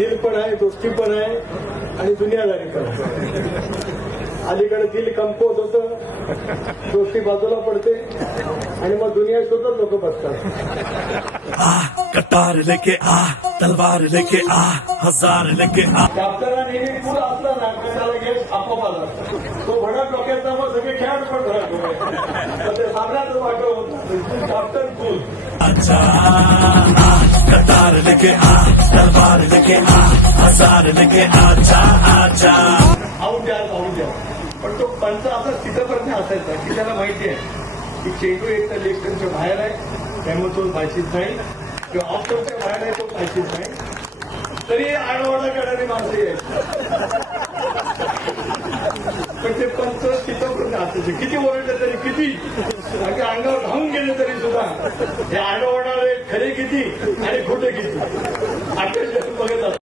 दिल पण आहे, दोस्ती पण आहे आणि दुनियादारी पण आहे. अलीकडे दिल कमकुवत होतं, दोस्ती बाजूला पडते आणि मग दुनिया शोधत लोक बसतात. कटार लेके आ, तलवार लेके आ, हजार लेके आ. कॅप्टनला नेहमी पूल असला ना त्याला गेट आपोआप तो भडक डोक्याचा मग सगळे खेळाडू पण भडक ते सामन्याचं वाटव होतं. कॅप्टन पूल अच्छा कटार लेके आ, तलवार लेके आ, हजार लेके आजा आजा. आऊट द्या पण तो पंच असा तिथपर्यंत असायचा की त्याला माहिती आहे की चेंडू एक तर लेफ्टनच्या बाहेर आहे त्यामुळे तो पायचीत नाही किंवा ऑफच्या बाहेर आहे तो पायचीत नाही तरी आडवाडा करणारी माणसं यायची. पण ते पंच तिथपर्यंत असायचे किती ओरडले तरी किती अगदी अंगावर धावून गेले तरी सुद्धा हे आडवणारे खरे किती आणि खोटे किती आठवले बघत